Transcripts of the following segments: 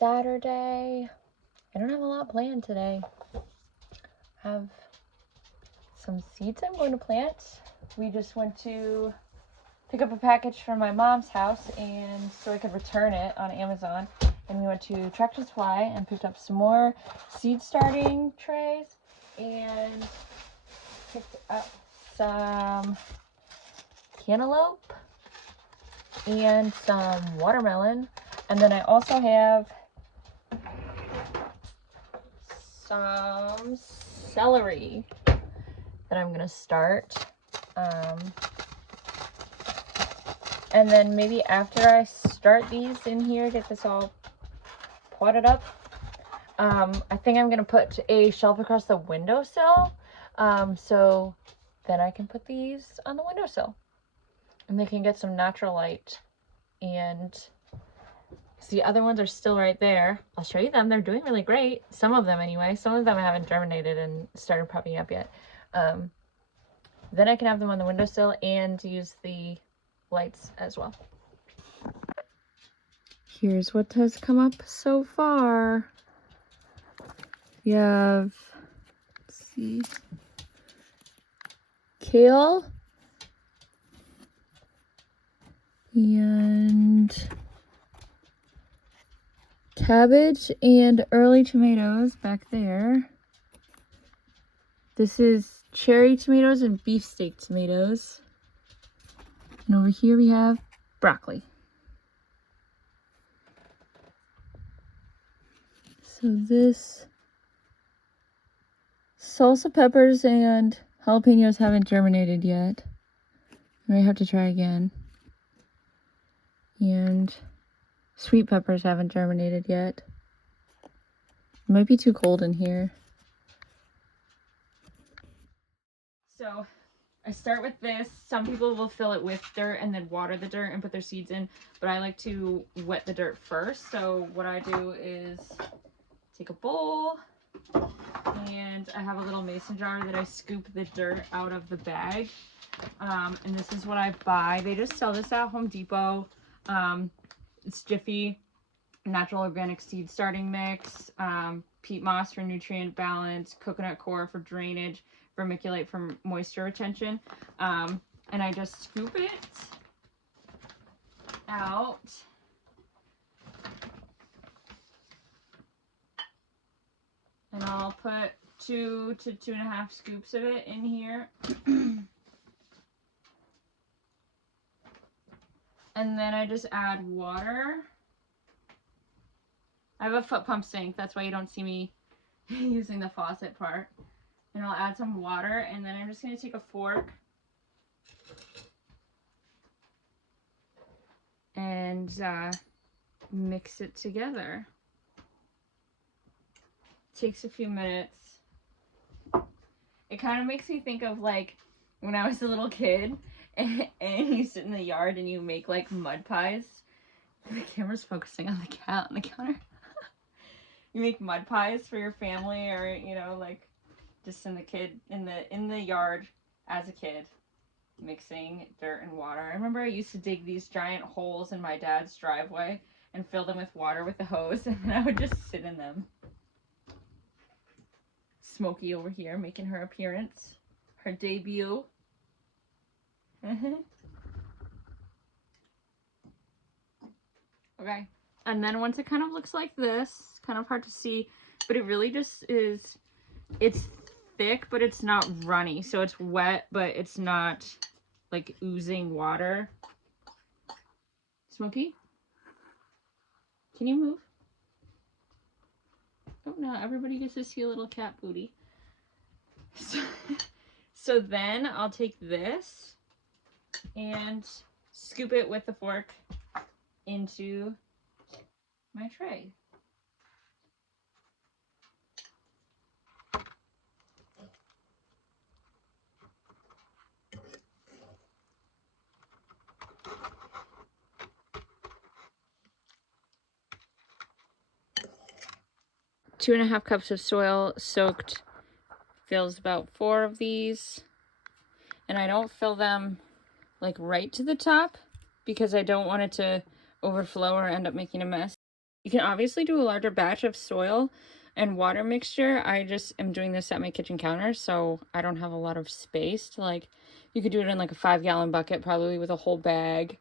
Saturday. I don't have a lot planned today. I have some seeds I'm going to plant. We just went to pick up a package from my mom's house and so I could return it on Amazon. And we went to Tractor Supply and picked up some more seed starting trays and picked up some cantaloupe and some watermelon. And then I also have some celery that I'm gonna start. And then maybe after I start these in here, get this all potted up, I think I'm gonna put a shelf across the windowsill, so then I can put these on the windowsill and they can get some natural light. And the other ones are still right there. I'll show you them. They're doing really great. Some of them anyway. Some of them haven't germinated and started popping up yet. Then I can have them on the windowsill and use the lights as well. Here's what has come up so far. We have, let's see, kale and cabbage and early tomatoes back there. This is cherry tomatoes and beefsteak tomatoes. And over here we have broccoli. So this salsa peppers and jalapenos haven't germinated yet. I might have to try again. And sweet peppers haven't germinated yet. It might be too cold in here. So I start with this. Some people will fill it with dirt and then water the dirt and put their seeds in, but I like to wet the dirt first. So what I do is take a bowl and I have a little mason jar that I scoop the dirt out of the bag. And this is what I buy. They just sell this at Home Depot. It's Jiffy natural organic seed starting mix, peat moss for nutrient balance, coconut coir for drainage, vermiculite for moisture retention. And I just scoop it out. And I'll put 2 to 2.5 scoops of it in here. And then I just add water. I have a foot pump sink, that's why you don't see me using the faucet part. And I'll add some water, and then I'm just going to take a fork and mix it together. Takes a few minutes. It kind of makes me think of like when I was a little kid and you sit in the yard and you make like mud pies. The camera's focusing on the cat on the counter. You make mud pies for your family, or you know, like just in the yard as a kid, mixing dirt and water. I remember I used to dig these giant holes in my dad's driveway and fill them with water with the hose, and then I would just sit in them. Smokey over here making her appearance, her debut. Okay, and then once it kind of looks like this, kind of hard to see, but it really just is, it's thick, but it's not runny. So it's wet, but it's not like oozing water. Smokey, can you move? Oh, no, everybody gets to see a little cat booty. So then I'll take this and scoop it with the fork into my tray. Two and a half cups of soil soaked fills about 4 of these. And I don't fill them like right to the top because I don't want it to overflow or end up making a mess. You can obviously do a larger batch of soil and water mixture. I just am doing this at my kitchen counter, so I don't have a lot of space to like, you could do it in like a 5-gallon bucket, probably with a whole bag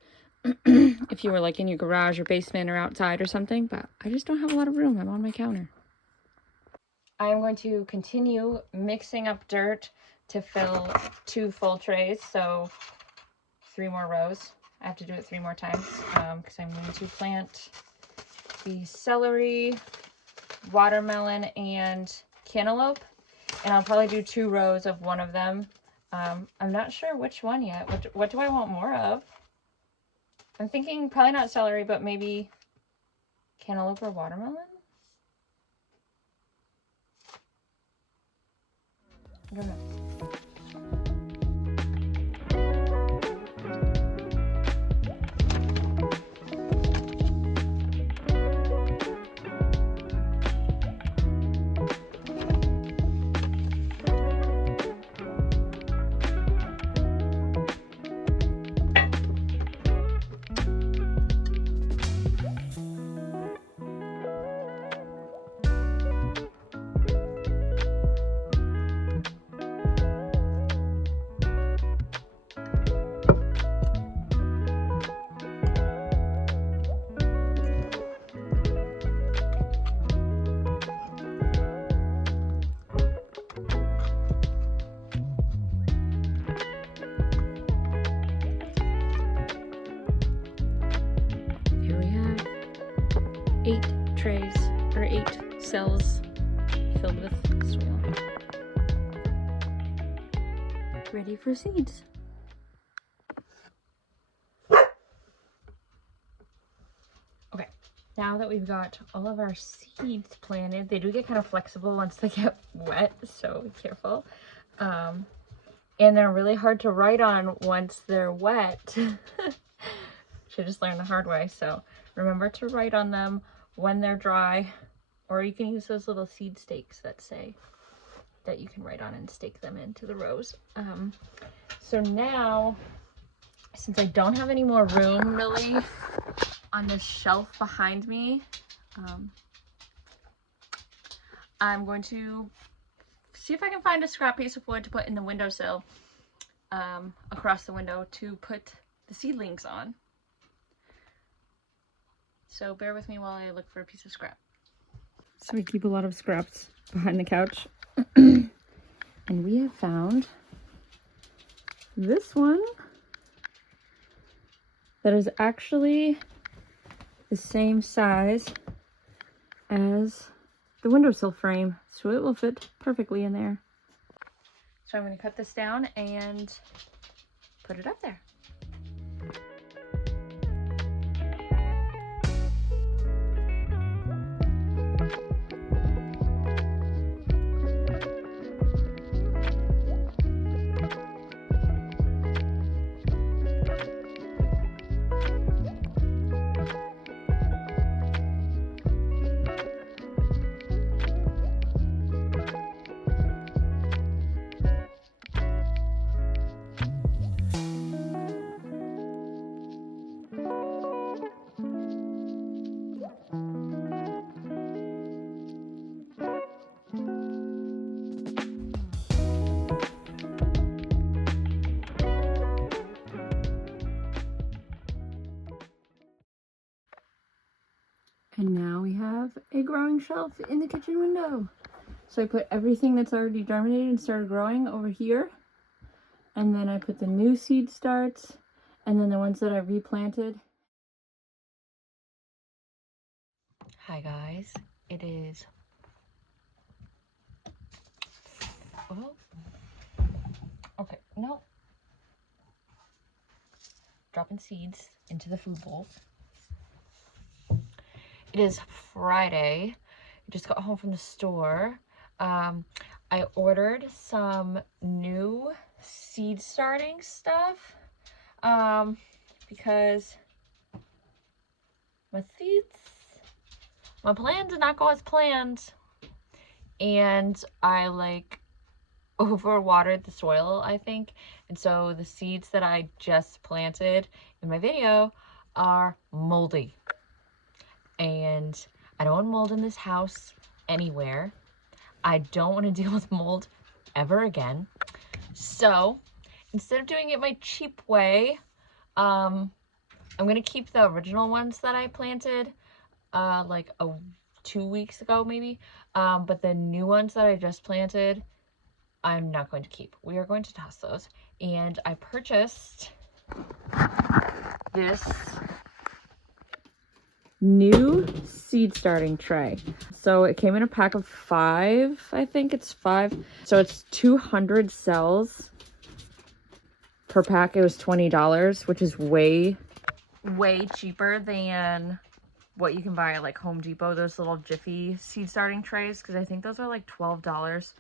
if you were like in your garage or basement or outside or something, but I just don't have a lot of room. I'm on my counter. I'm going to continue mixing up dirt to fill 2 full trays, so 3 more rows. I have to do it 3 more times because I'm going to plant the celery, watermelon, and cantaloupe, and I'll probably do 2 rows of one of them. I'm not sure which one yet. What do I want more of? I'm thinking probably not celery, but maybe cantaloupe or watermelon? I don't know. Here we have 8 trays, or 8 cells filled with soil. Ready for seeds. Okay, now that we've got all of our seeds planted, they do get kind of flexible once they get wet, so be careful. And they're really hard to write on once they're wet. Should just learn the hard way, so remember to write on them when they're dry, or you can use those little seed stakes that say that you can write on and stake them into the rows. So now, since I don't have any more room really on this shelf behind me, I'm going to see if I can find a scrap piece of wood to put in the windowsill across the window to put the seedlings on. So bear with me while I look for a piece of scrap. So we keep a lot of scraps behind the couch. And we have found this one that is actually the same size as the windowsill frame, so it will fit perfectly in there. So I'm going to cut this down and put it up there. And now we have a growing shelf in the kitchen window. So I put everything that's already germinated and started growing over here. And then I put the new seed starts and then the ones that I replanted. Hi guys, it is, oh, okay, no. Dropping seeds into the food bowl. It is Friday. I just got home from the store. I ordered some new seed starting stuff because my plan did not go as planned, and I like overwatered the soil, I think, and so the seeds that I just planted in my video are moldy. and I don't want mold in this house anywhere. I don't want to deal with mold ever again. So instead of doing it my cheap way, I'm gonna keep the original ones that I planted like 2 weeks ago maybe. But the new ones that I just planted, I'm not going to keep. We are going to toss those. And I purchased this new seed starting tray. So it came in a pack of 5, I think it's 5. So it's 200 cells per pack. It was $20, which is way cheaper than what you can buy at like Home Depot, those little Jiffy seed starting trays, because I think those are like $12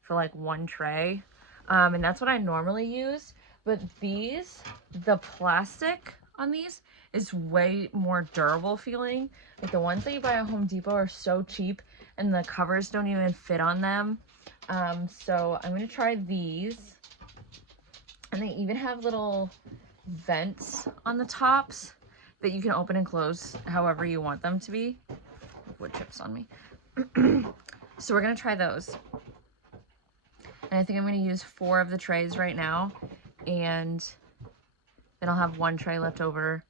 for like one tray. And that's what I normally use. But these, the plastic on these is way more durable feeling. Like the ones that you buy at Home Depot are so cheap and the covers don't even fit on them. So I'm gonna try these. And they even have little vents on the tops that you can open and close however you want them to be. Wood chips on me. So we're gonna try those. And I think I'm gonna use 4 of the trays right now, and then I'll have 1 tray left over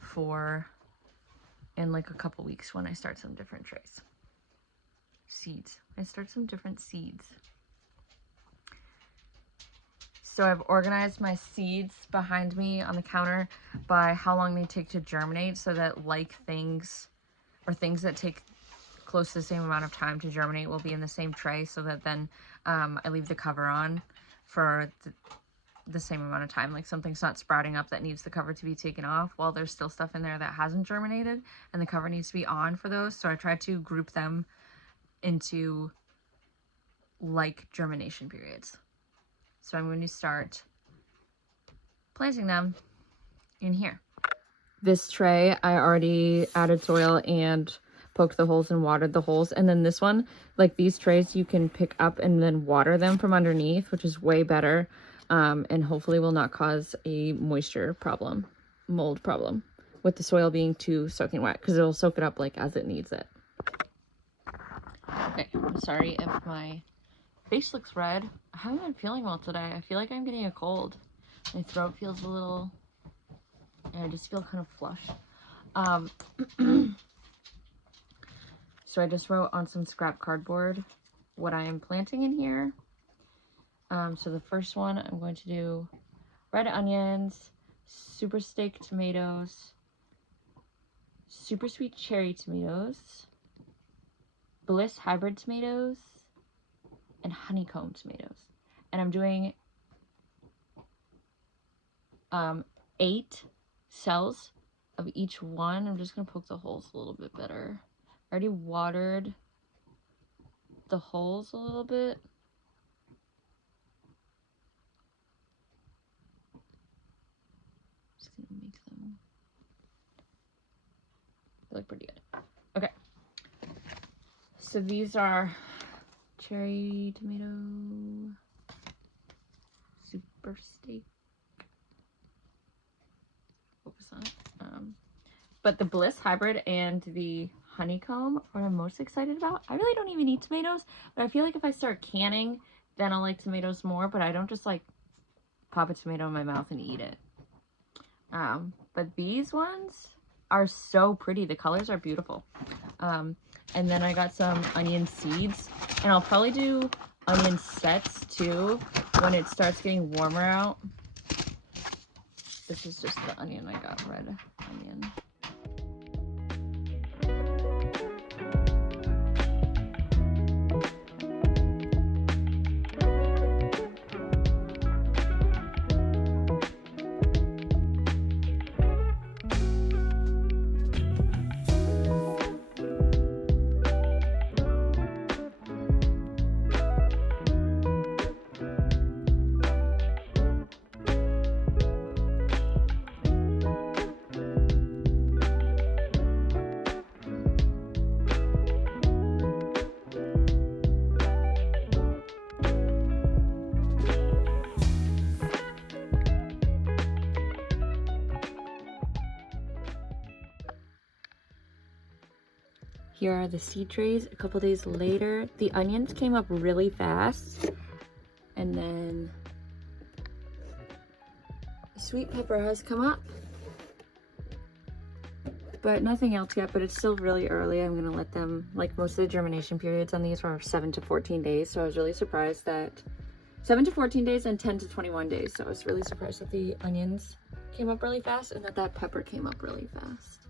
for in like a couple weeks when I start some different trays. Seeds. I start some different seeds. So I've organized my seeds behind me on the counter by how long they take to germinate, so that like things or things that take close to the same amount of time to germinate will be in the same tray, so that then I leave the cover on for the same amount of time. Like something's not sprouting up that needs the cover to be taken off while there's still stuff in there that hasn't germinated, and the cover needs to be on for those. So I try to group them into like germination periods. So I'm going to start planting them in here. This tray, I already added soil and poked the holes and watered the holes. And then this one, like these trays, you can pick up and then water them from underneath, which is way better. And hopefully will not cause a moisture problem, mold problem, with the soil being too soaking wet, because it'll soak it up like as it needs it. Okay, I'm sorry if my face looks red. I haven't been feeling well today. I feel like I'm getting a cold. My throat feels a little, and I just feel kind of flush. So I just wrote on some scrap cardboard what I am planting in here. So the first one, I'm going to do red onions, super steak tomatoes, super sweet cherry tomatoes, Bliss hybrid tomatoes, and honeycomb tomatoes. And I'm doing 8 cells of each one. I'm just gonna poke the holes a little bit better. I already watered the holes a little bit. Just gonna make them look pretty good. Okay. So these are cherry tomato, super steak. Focus on it. But the Bliss hybrid and the honeycomb are what I'm most excited about. I really don't even eat tomatoes, but I feel like if I start canning, then I'll like tomatoes more. But I don't just like pop a tomato in my mouth and eat it. But these ones are so pretty. The colors are beautiful. And then I got some onion seeds, and I'll probably do onion sets too when it starts getting warmer out. This is just the onion I got, red onion. here are the seed trays. A couple days later, the onions came up really fast. And then the sweet pepper has come up. But nothing else yet, but it's still really early. I'm gonna let them, like most of the germination periods on these are 7 to 14 days. So I was really surprised that 7 to 14 days and 10 to 21 days. So I was really surprised that the onions came up really fast and that pepper came up really fast.